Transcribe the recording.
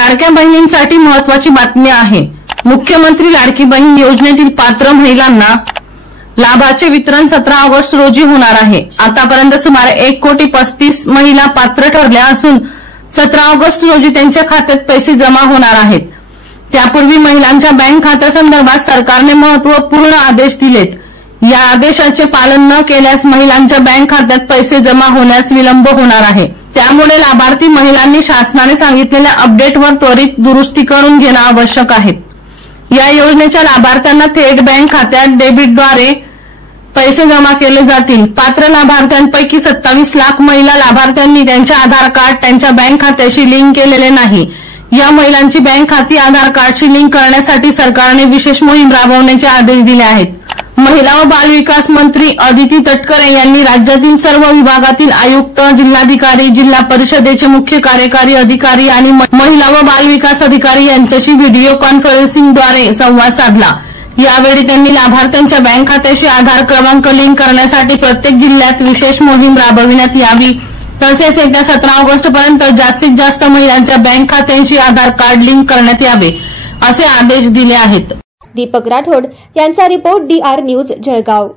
लाडक्या बहिणींसाठी महत्त्वाची बातमी आहे। मुख्यमंत्री लाडकी बहीण योजनेतील पात्र महिलांना लाभाचे वितरण 17 ऑगस्ट रोजी होणार आहे। आतापर्यंत सुमारे 1,35,00,000 महिला पात्र ठरल्या असून 17 ऑगस्ट रोजी त्यांच्या खात्यात पैसे जमा होणार आहेत। त्यापूर्वी महिलांच्या बँक खात्यासंदर्भात सरकारने महत्त्वपूर्ण आदेश दिलेत। या आदेशाचे पालन न केल्यास महिलांच्या बँक खात्यात पैसे जमा होण्यास विलंब होणार आहे। त्यामुळे लाभार्थी महिलांनी शासनाने सांगितलेल्या अपडेटवर त्वरित दुरुस्ती करून घेणं आवश्यक आहे। या योजनेच्या लाभार्थ्यांना थेट बँक खात्यात डेबिटद्वारे पैसे जमा केले जातील। पात्र लाभार्थ्यांपैकी 27 लाख महिला लाभार्थ्यांनी त्यांचे आधार कार्ड त्यांच्या बँक खात्याशी लिंक केलेले नाही। या महिलांची बँक खाती आधार कार्डशी लिंक करण्यासाठी सरकारने विशेष मोहीम राबवण्याचे आदेश दिले आहेत। महिला व बाल विकास मंत्री अदिती तटकरे यांनी राज्यातील सर्व विभागातील आयुक्त, जिल्हाधिकारी, जिल्हा परिषदेचे मुख्य कार्यकारी अधिकारी आणि महिला व बाल विकास अधिकारी यांच्याशी व्हिडिओ कॉन्फरन्सिंगद्वारे संवाद साधला। यावेळी त्यांनी लाभार्थ्यांच्या बँक खात्याशी आधार क्रमांक लिंक करण्यासाठी प्रत्येक जिल्ह्यात विशेष मोहीम राबविण्यात यावी, तसेच येत्या 17 ऑगस्ट पर्यंत जास्तीत जास्त महिलांच्या बँक खात्यांशी आधार कार्ड लिंक करण्यात यावे असे आदेश दिले आहेत। दीपक राठोड यांचा रिपोर्ट DR न्यूज जळगाव।